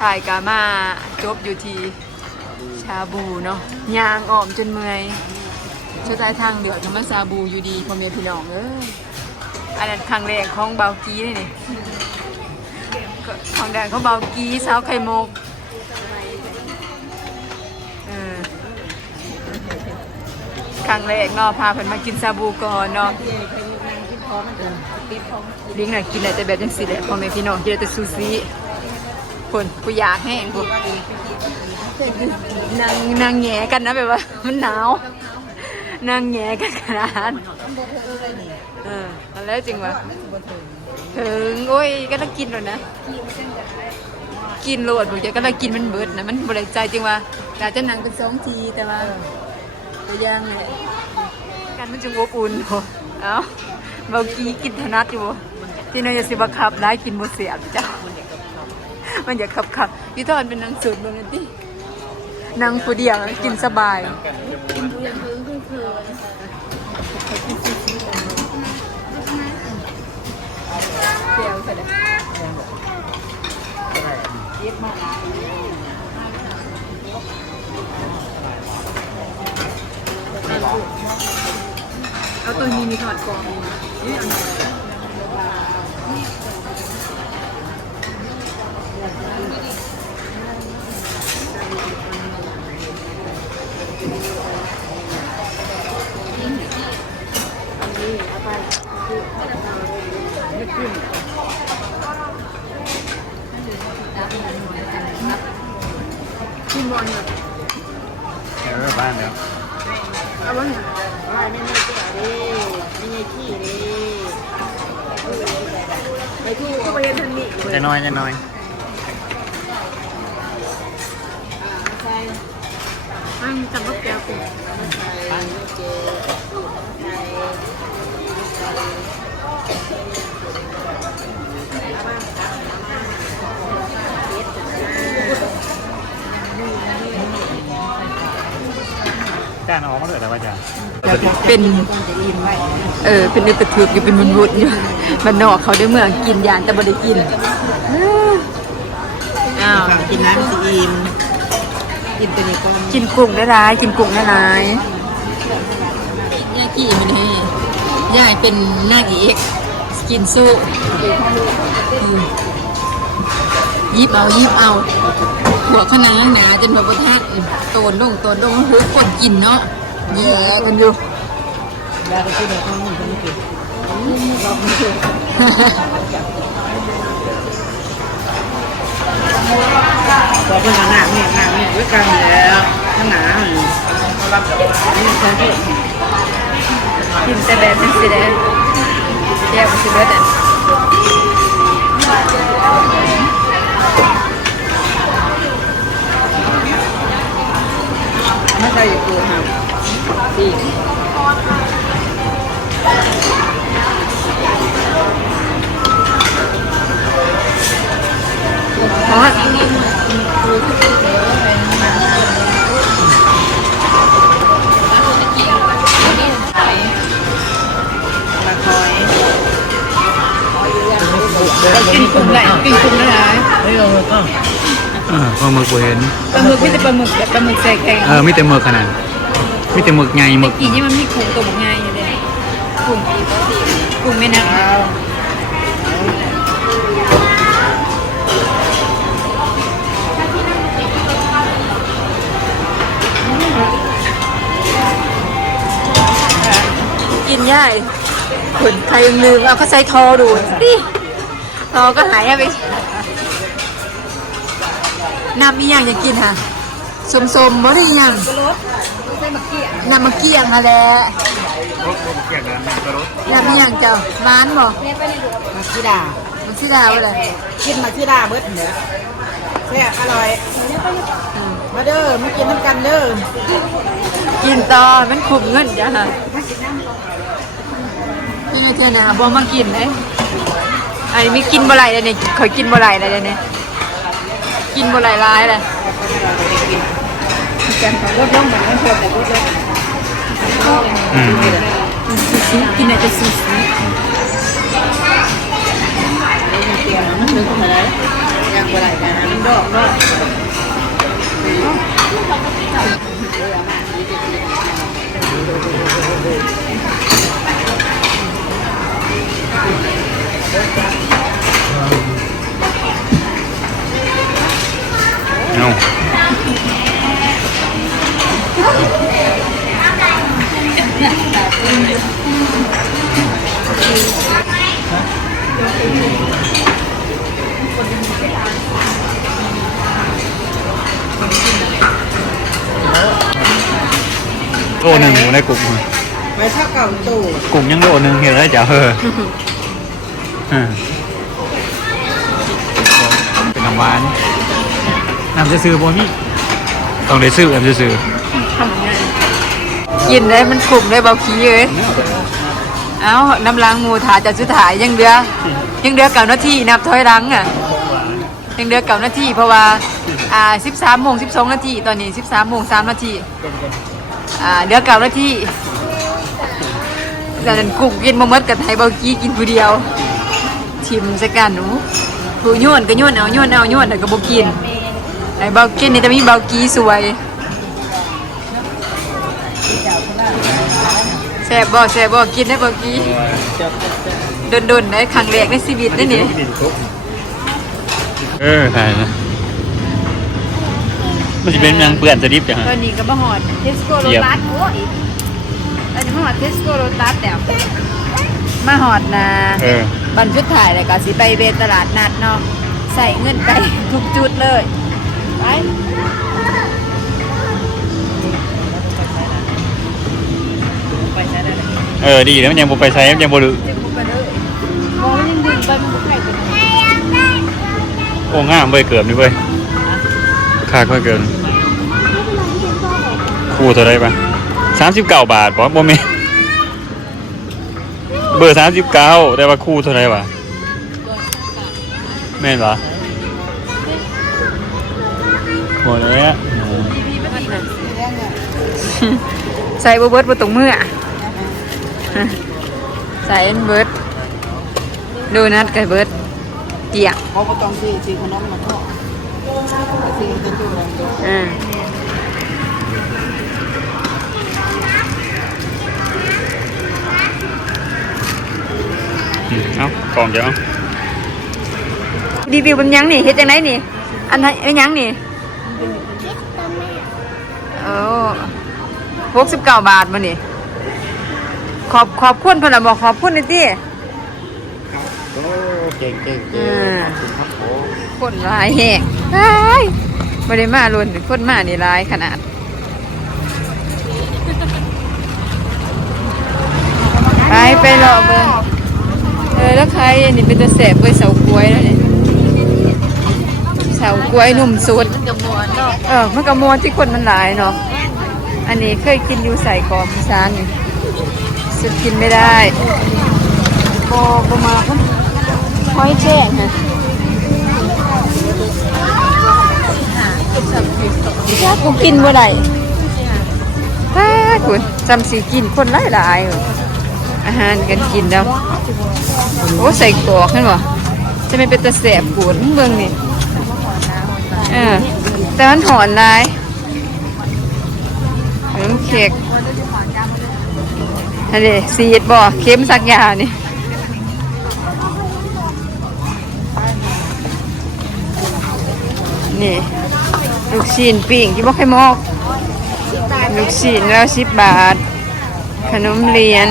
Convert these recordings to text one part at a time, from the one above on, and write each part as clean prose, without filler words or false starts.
ถ่ายกามาจบอยู่ที่ชาบูเนาะยางอ้อมจนเมื่อยช่วยใจทางเดือดทำมาชาบูอยู่ดีพ่อแม่พี่น้องอันนั้นครั้งแรกของเบากี้นี่ของแดงของเบากี้สาวไข่มุกครั้งแรกเนาะพาเพิ่นมากินชาบูก่อนเนาะดิ้งหน่อยกินอะไรแต่แบบยังสิแหละพ่อแม่พี่น้องกินแต่ซูชิคนกูอยากแห้งกูนางแง่กันนะแบบว่ามันหนาวนางแง่กันขนาดอะไรจริงวะถึงโอ้ยก็ต้องกินเลยนะกินโหลดบุกจะก็ต้องกินมันเบิดนะมันบริใจจริงว่าแต่จะนั่งเป็น2 ทีแต่ว่าตัวย่างเนี่ยกันมันจึงอบอุ่นเอ้าเมื่อกี้กินถนัดอยู่ที่นั่นจะสิบขับได้กินหมดเสียจ้ามันอยากขับพี่ทอนเป็นนางสูตรเมืองนี่นางผู้เดียวกินสบายกินผู้อย่างอื่นคือเสียวใช่ไหมเย็บมากเอาตัวนี้มีถอดกรองนี่อันนี้กินบอลแบบบ้านแล้วเอาบ้างเนี่ยว่าไม่มีเจ้าดิไม่มีขี้ดิไปที่ก็ไปยันทันนี่จะน้อยใช่มันจำว่าแก้วเป็นใช่เจจานออกมาเลยแล้วว่าจานเป็นเป็นเนื้อกระเทือกอยู่เป็นวุ้นๆอยู่มันนอกเขาได้เมื่อกินยานแต่บ่ได้กินอ้าวกินน้ำซีอิมกินตัวนี้ก็กินกุ้งได้ร้ายกินกุ้งได้ร้ายย่ากี่มันนี่ย่าเป็นนางเอกกินสู้ยิบเอาหัวขนาดหนาจนแบบว่าแทบโตนลงหูคนกินเนาะนี่แหละกันอยู่ยาไปกินอะไรก็ไม่กินพอเพิ่งหนักเนี่ยด้วยกันแล้วทั้งหนากินแต่แบบนี้สิเด้แย่สิเด้อไม่ใช่อยู่ตัวครับสิอ๋อกินกุ้งได้ไม่ลงเลยปลาหมึกกูเห็นปลาหมึกไม่ใช่ปลาหมึกแต่ปลาหมึกใส่แกงไม่แต่หมึกขนาดไม่แต่หมึกไงหมึกกี่นี่มันมีกุ้งตัวไงอยู่เลยกุ้งไม่นักกินง่ายคนใครยังลืมเอาเขาใช้ทอดูดิทอก็หายไปน้ำมีอย่างจะกินค่ะสมๆบ่ได้ยังน้ำมะเกียงมาแล้วน้ำมีอย่างเจ้าร้านบ่มาชิดาว่าอะไรกินมาชิดาเบิดเหนือแซ่บอร่อยมาเด้อมากินน้ำกันเด้อกินต่อมันคุ้มเงินจ้ะค่ะนี่ไงเธอนะบ่มากินเลยอันนี้มีกินบ่ไหลเลยเนี่ยเคยกินบ่ไหลเลยเนี่ยกินบ่ไหลร้ายเลยแกงของรถล่องเหมือนมันโผล่แต่รถล่องซูชิกินอะไรซูชิเตียงมันถึงเท่าไหร่ ยังบ่ได้นะมันดอกเนาะ เอาโลหนึ่งในกลุ่ม ไว้เท่าเก่าตู่ กลุ่มยังโลหนึ่งเห็นแล้วจ้ะเป็นน้ำหวานน้ำจะซื้อบ่มีต้องได้ซื้อน้ำจะซื้อ กินได้มันกลุ่มได้เบาขี้เลยเอ้าน้ำล้างหมูถาจะสุดท้ายยังเดือเก่านาทีนับถอยหลังอ่ะยังเดือเก่านาทีเพราะว่า13:12 นาทีตอนนี้13:03 นาทีเดือเก่านาทีแต่นั้นกลุ่มกินบ่หมดกับไทยเบากี้กินผู้เดียวชิมสักกันหนูผู้โยนก็โยนเอาแต่ก็บ่กินไอ้เบากินนี่จะมีเบากี้สวยแซ่บบ่กินได้เบากี้โดนได้ครั้งแรกในชีวิตนี่นี่ ใช่นะมันจะเป็นยังเปื่อนจะดิบจัง ตอนนี้ก็มาหอดเทสโก้โรตัสโอ้ยตอนนี้มาหอดเทสโก้โรตัสแล้วมาหอดนะบันชุดถ่ายเลยก็สิไปเวตลาดนัดเนาะใส่เงินไปทุกจุดเลยไปดีแล้วมันยังบ่ไปใช้ยังบ่รู้ ดึงไปเลยมองยังดึงไปมันก็ไกลกัน โอ้ง่ามเว้ยเกือบนี่เว้ยค่าก็เกินคู่เท่าไรปะ39 บาทบ่แม่เบอร์39แต่ว่าคู่เท่าไรวะแม่นปะหมดแล้ว ใส่เบิร์ดบนตรงมือใส่เบิร์ดดูนัดกับเบิร์ดเกี่ยง เขาก็ต้องซื้อขนมมาทอดซื้อตัวอะไรเอากล่องเดี๋ยว รีวิวเป็นยังนี่เฮ็ดจังไดนี่อันไหนเป็นยังนี่โอ้69 บาทมานี่ขอบคุณเพิ่นล่ะบอกขอบคุณหน่อยติ โอ้เก่งคนหลายแฮงบ่ได้มาล้นคนมานี่หลายขนาดไปรอเบิ่งแล้วใครนี่เป็นตะแสบเว้ยเสากล้วยแล้วนี่เสากล้วยนุ่มสุดมันก็มวนที่คนมันหลายเนาะอันนี้เคยกินอยู่ใส่กรอบอีสานนี่สุดกินไม่ได้บ่มาเพิ่นห้อยแจ้งฮะกูกินบ่ได้คุณจำสิกินคนหลายๆอาหารกันกินแล้วโอ้ใส่กรอกเห็นบ่จะไม่เป็นตะแสบปวดเบิ่งนี่แต่มันหอนหลายน้ำเค้กอันนี้ซีดบ่เค็มสักยานี่นี่ลูกชิ้นปิ้งที่บ่เคยมอกลูกชิ้นแล้ว10 บาทขนมเหรียญ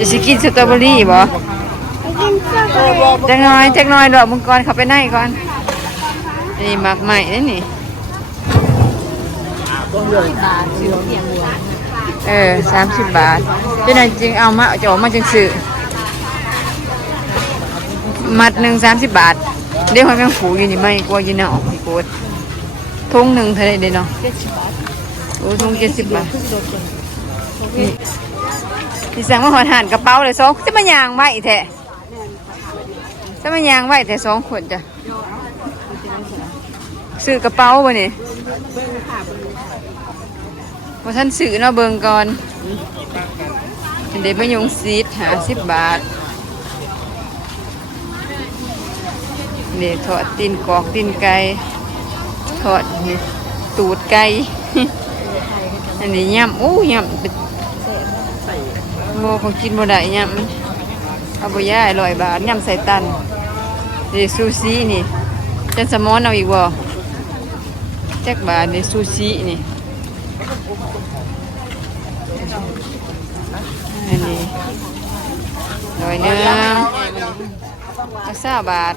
จะสิกินสตรอเบอรี่บ่จักหน่อยดอกมังกรเข้าไปในก่อนนี่หมากใหม่นี่30 บาทเป็นอันจริงเอามาจะออกมาจังซื้อมัดหนึ่ง30 บาทเดี๋ยวให้แม่งผูอยู่นี่ไม่กลัวยินเอาออกพี่โกดทุ่งหนึ่งเท่าไรเด้เนาะโอ้ทุ่ง70 บาทนี่สั่งมาหอหานกระเป๋าเลย2จะมายางไว้แท้2 คนจ้ะซื้อกระเป๋าบ่นี่พอท่านซื้อเนาะเบิ่งก่อนเดี๋ยวไปยงซีด50 บาท นี่ทอดตีนกอกตีนไก่ทอดนี่ตูดไก่ อันนี้ยำโอ้ยำเป็นโมเขากินบ่ได้ยำมันเอาบ่ย่าย100 บาทยำใส่ตันนี่ซูชินี่จันสมอนเอาอีกบ่จักบาทนี่ซูชินี่อันนี้100นึง20 บาท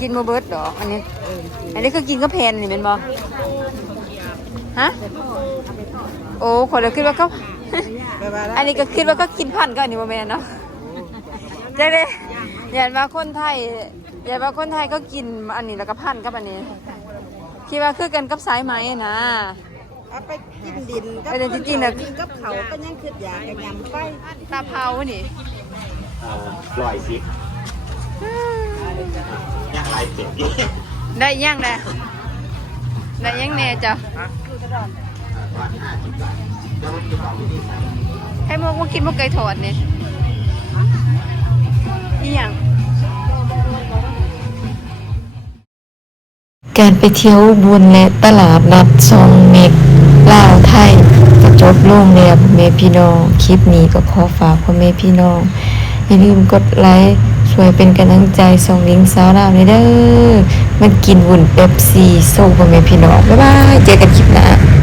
กินบ่เบิดดอกอันนี้ก็กินก็แพนนี่แม่นบ่ฮะโอ้คนละคิดว่าเขา อันนี้ก็คิดว่าก็กินพันก็อันนี้บ่แม่นเนาะเจ๊เลยอย่าว่าคนไทยก็กินอันนี้แล้วก็พันกับอันนี้คิดว่าคือกันกับสายไหมนะ เอาไปกินดิน แต่จริงๆน่ะ กินกับเขาก็ยังคิดอยากจะยำไป ปลาเผานี่ 110ยังไรเจ็บอีก ได้ยังแน่ได้ยังแน่จ้ะให้มกมากินมกไก่ทอดนี่อีหยัง การไปเที่ยวอุบุญและตลาดนัดซองเมกลาวไทยก็จบลงแล้วพ่อแม่พี่น้องคลิปนี้ก็ขอฝากพ่อแม่พี่น้องอย่าลืมกดไลค์ช่วยเป็นกำลังใจส่งลิงก์สาวดาวในเด้อมันกินวุ่นเป๊ปซี่สู้พ่อแม่พี่น้องบ๊ายบายเจอกันคลิปหน้า